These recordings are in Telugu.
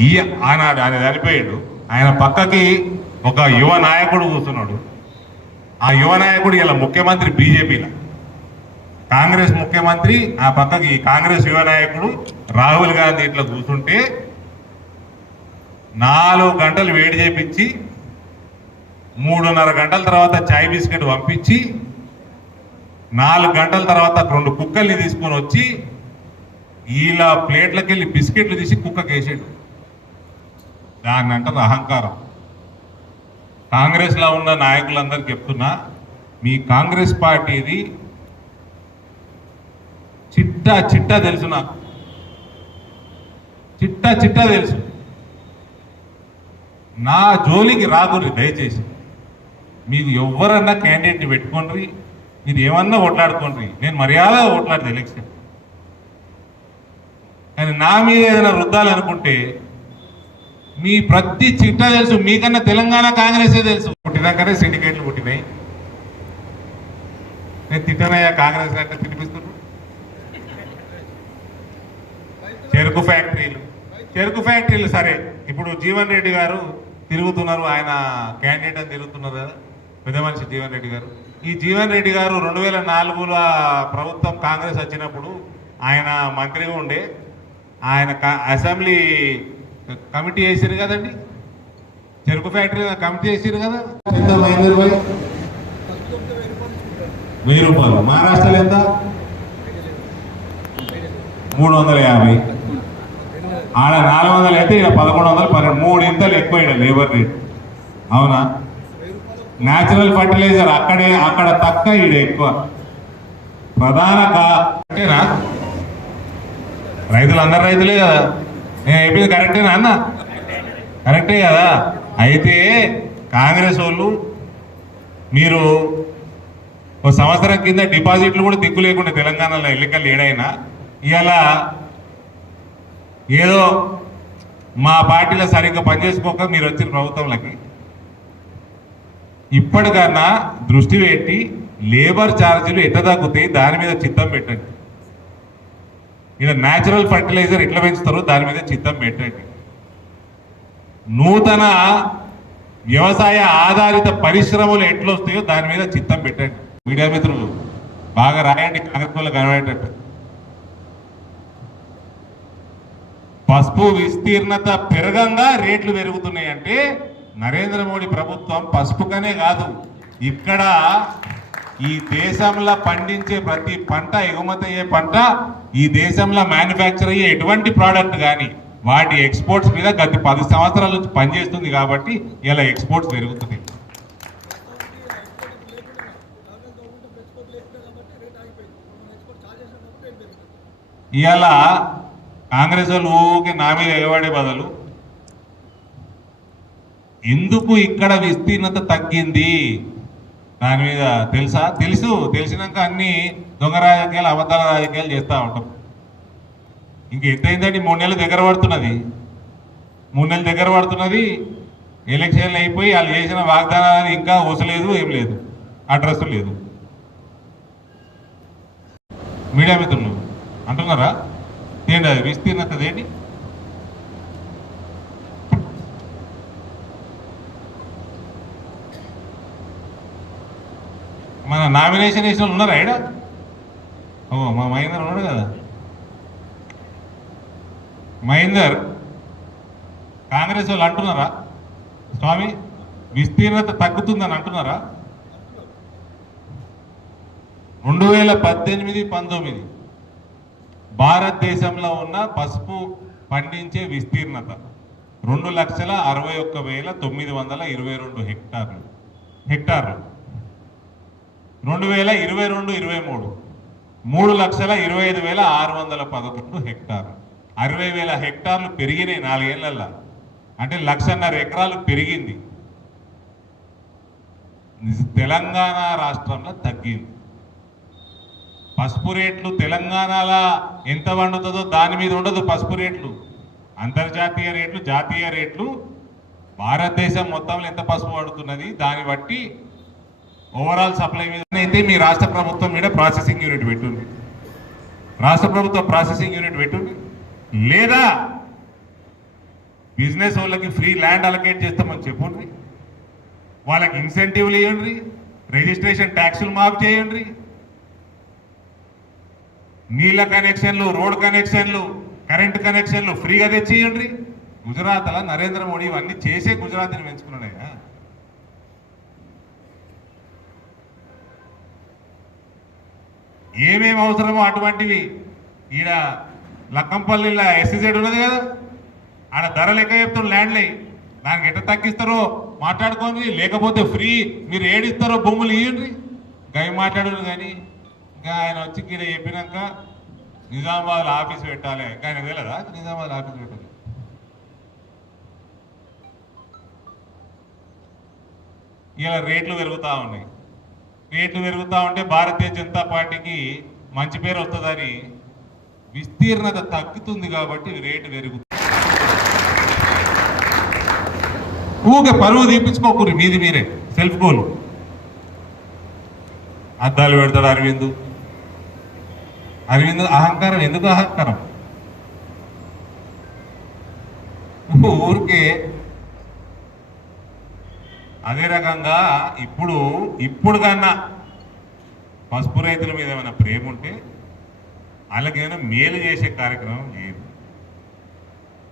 ఈ ఆనాడు ఆయన చనిపోయాడు. ఆయన పక్కకి ఒక యువ నాయకుడు కూర్చున్నాడు. ఆ యువ నాయకుడు ఇలా ముఖ్యమంత్రి బీజేపీలో. కాంగ్రెస్ ముఖ్యమంత్రి ఆ పక్కకి కాంగ్రెస్ యువ నాయకుడు రాహుల్ గాంధీ ఇట్లా కూర్చుంటే నాలుగు గంటలు వేడి చేపించి మూడున్నర గంటల తర్వాత చాయ్ బిస్కెట్ పంపించి నాలుగు గంటల తర్వాత రెండు కుక్కల్ని తీసుకొని వచ్చి ఇలా ప్లేట్లకి వెళ్ళి బిస్కెట్లు తీసి కుక్కకి వేసాడు దాన్ని అంటారు అహంకారం. కాంగ్రెస్లో ఉన్న నాయకులందరికీ చెప్తున్నా మీ కాంగ్రెస్ పార్టీది చిట్టా చిట్టా తెలుసు నాకు. చిట్టా చిట్టా తెలుసు. నా జోలికి రాకుర్రి దయచేసి. మీకు ఎవరన్నా క్యాండిడేట్ని పెట్టుకోండి మీరు ఏమన్నా ఓట్లాడుకోండి నేను మర్యాదగా ఓట్లాడితే ఎలక్షన్. కానీ నా మీద ఏదైనా వృద్ధాలనుకుంటే మీ ప్రతి చిట్టా తెలుసు. మీకన్నా తెలంగాణ కాంగ్రెసే తెలుసు. పుట్టినాకనే సిండికేట్లు పుట్టినాయి. నేను తిట్టనయ్యా కాంగ్రెస్ అంటే తినిపిస్తున్నారు. చెరుకు ఫ్యాక్టరీలు. చెరుకు ఫ్యాక్టరీలు సరే. ఇప్పుడు జీవన్ రెడ్డి గారు తిరుగుతున్నారు. ఆయన క్యాండిడేట్ అని తిరుగుతున్నారు కదా. పెద్ద మనిషి జీవన్ రెడ్డి గారు. ఈ జీవన్ రెడ్డి గారు రెండు వేల నాలుగులో ప్రభుత్వం కాంగ్రెస్ వచ్చినప్పుడు ఆయన మంత్రిగా ఉండే. ఆయన అసెంబ్లీ కమిటీ వేసారు కదండి? చెరుకు ఫ్యాక్టరీ కమిటీ వేసారు కదా? ఎంత మహేందర్ భాయ్ వెయ్యి రూపాయలు మహారాష్ట్రలో ఎంత? మూడు వందల యాభై. ఆడ నాలుగు వందలు అయితే ఇక్కడ పదకొండు వందలు పన్నెండు మూడు ఇంతలు ఎక్కువ ఇక్కడ లేబర్ రేట్. అవునా? న్యాచురల్ ఫర్టిలైజర్ అక్కడే అక్కడ తక్కువ ఈడ ఎక్కువ. ప్రధాన కా- రైతులు అందరు రైతులే కదా. నేను చెప్పింది కరెక్టేనా అన్న కరెక్టే కదా. అయితే కాంగ్రెస్ వాళ్ళు మీరు ఒక సంవత్సరం కింద డిపాజిట్లు కూడా దిక్కు లేకుండా తెలంగాణలో ఎన్నికలు ఏడైనా ఇవాళ ఏదో మా పార్టీలో సరిగ్గా పనిచేసుకోక మీరు వచ్చిన ప్రభుత్వంలోకి. ఇప్పటికన్నా దృష్టి పెట్టి లేబర్ ఛార్జీలు ఎట్ట తగ్గుతాయి దాని మీద చిత్తం పెట్టండి. ఇలా న్యాచురల్ ఫర్టిలైజర్ ఎట్లా పెంచుతారో దాని మీద చిత్తం పెట్టండి. నూతన వ్యవసాయ ఆధారిత పరిశ్రమలు ఎట్లొస్తాయో దాని మీద చిత్తం పెట్టండి. మీడియా మిత్రులు బాగా రాయండి కాంగ్రెస్ కనబడేటట్టు పసుపు విస్తీర్ణత పెరగంగా రేట్లు పెరుగుతున్నాయి అంటే నరేంద్ర మోడీ ప్రభుత్వం పసుపుకనే కాదు ఇక్కడ ఈ దేశంలో పండించే ప్రతి పంట ఎగుమతి అయ్యే పంట ఈ దేశంలో మ్యానుఫ్యాక్చర్ అయ్యే ఎటువంటి ప్రోడక్ట్ కానీ వాటి ఎక్స్పోర్ట్స్ మీద గత పది సంవత్సరాల నుంచి పనిచేస్తుంది కాబట్టి ఇలా ఎక్స్పోర్ట్స్ పెరుగుతున్నాయి. ఇలా కాంగ్రెస్ వాళ్ళు ఊకే నా మీద ఎగబడే బదులు ఎందుకు ఇక్కడ విస్తీర్ణత తగ్గింది? దాని మీద తెలుసా? తెలుసు. తెలిసినాక అన్ని దొంగ రాజకీయాలు అబద్ధాల రాజకీయాలు చేస్తూ ఉంటాం. ఇంక ఎంతైందండి? మూడు నెలలు దగ్గర పడుతున్నది. మూడు నెలలు దగ్గర పడుతున్నది. ఎలక్షన్లు అయిపోయి వాళ్ళు చేసిన వాగ్దానాలు ఇంకా ఊసలేదు ఏం లేదు. అడ్రస్ లేదు. మీడియా మిత్రులు అంటున్నారా? ఏంటి అది? విస్తీర్ణత ఏంటి నామినేషన్ వేసిన వాళ్ళు ఉన్నారా ఈడ? ఓ మా మహేందర్ ఉన్నాడు కదా. మహేందర్ కాంగ్రెస్ వాళ్ళు అంటున్నారా? స్వామి విస్తీర్ణత తగ్గుతుందని అంటున్నారా? రెండు వేల పద్దెనిమిది పంతొమ్మిది. భారతదేశంలో ఉన్న పసుపు పండించే విస్తీర్ణత రెండు లక్షల అరవై ఒక్క వేల తొమ్మిది వందల ఇరవై రెండు హెక్టార్లు. హెక్టార్లు. రెండు వేల ఇరవై రెండు ఇరవై మూడు. మూడు లక్షల ఇరవై ఐదు వేల ఆరు వందల పదకొండు హెక్టార్లు. అరవై వేల హెక్టార్లు పెరిగినాయి నాలుగేళ్ళలో అంటే లక్షన్నర ఎకరాలు పెరిగింది. తెలంగాణ రాష్ట్రంలో తగ్గింది. పసుపు రేట్లు తెలంగాణలో ఎంత వండుతుందో దాని మీద ఉండదు పసుపు రేట్లు. అంతర్జాతీయ రేట్లు జాతీయ రేట్లు. భారతదేశం మొత్తంలో ఎంత పసుపు పడుతున్నది దాన్ని బట్టి ఓవరాల్ సప్లై మీద అయితే మీ రాష్ట్ర ప్రభుత్వం మీద ప్రాసెసింగ్ యూనిట్ పెట్టుంది. రాష్ట్ర ప్రభుత్వం ప్రాసెసింగ్ యూనిట్ పెట్టుంది. లేదా బిజినెస్ వాళ్ళకి ఫ్రీ ల్యాండ్ అలకేట్ చేస్తామని చెప్పుండ్రి. వాళ్ళకి ఇన్సెంటివ్లు ఇవ్వండి రిజిస్ట్రేషన్ ట్యాక్సులు మాఫ్ చేయండి నీళ్ళ కనెక్షన్లు రోడ్ కనెక్షన్లు కరెంట్ కనెక్షన్లు ఫ్రీగా తెచ్చియండి గుజరాత్లో నరేంద్ర మోడీ ఇవన్నీ చేసే గుజరాత్ని పెంచుకున్నాడయ్యా. ఏమేమి అవసరమో అటువంటివి ఈడ లక్కంపల్లిలో ఎస్సీజెడ్ ఉన్నది కదా. ఆడ ధర లెక్క చెప్తాడు ల్యాండ్లే. దానికి ఎట్ట తగ్గిస్తారో మాట్లాడుకోండి. లేకపోతే ఫ్రీ మీరు ఏడిస్తారో భూములు ఇవ్వండి గవి మాట్లాడరు కానీ? ఇంకా ఆయన వచ్చి ఇక్కడ చెప్పినాక నిజామాబాద్ ఆఫీస్ పెట్టాలి. ఆయన తెలియదా నిజామాబాద్ ఆఫీస్ పెట్టాలి. ఇలా రేట్లు పెరుగుతూ ఉన్నాయి. రేట్లు పెరుగుతూ ఉంటే భారతీయ జనతా పార్టీకి మంచి పేరు వస్తుందని విస్తీర్ణత తగ్గుతుంది కాబట్టి రేటు పెరుగుతుంది. ఊకే పరువు తీపించుకోకూరు మీది మీరే సెల్ఫ్ గోల్. అద్దాలు పెడతాడు అరవింద్. అరవింద్ అహంకారం ఎందుకు అహంకారం? ఊరికే అదే రకంగా ఇప్పుడు ఇప్పుడు కన్నా పసుపు రైతుల మీద ఏమైనా ప్రేమ ఉంటే వాళ్ళకేమైనా మేలు చేసే కార్యక్రమం లేదు.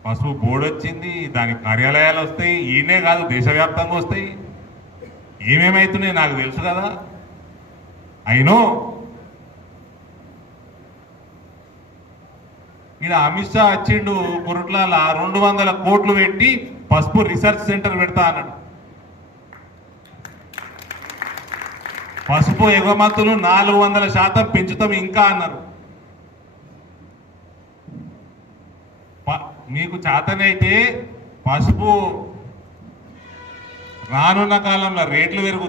పసుపు బోర్డు వచ్చింది దాని కార్యాలయాలు వస్తాయి ఈయనే కాదు దేశవ్యాప్తంగా వస్తాయి. ఏమేమవుతున్నాయి నాకు తెలుసు కదా. అయినో ఇది అమిత్ షా వచ్చిండు కురుట్ల రెండు వందల కోట్లు పెట్టి పసుపు రీసెర్చ్ సెంటర్ పెడతా అన్నాడు. పసుపు ఎగుమతులు నాలుగు వందల శాతం పెంచుతాం ఇంకా అన్నారు. మీకు చేతనైతే పసుపు రానున్న కాలంలో రేట్లు పెరుగుతాయి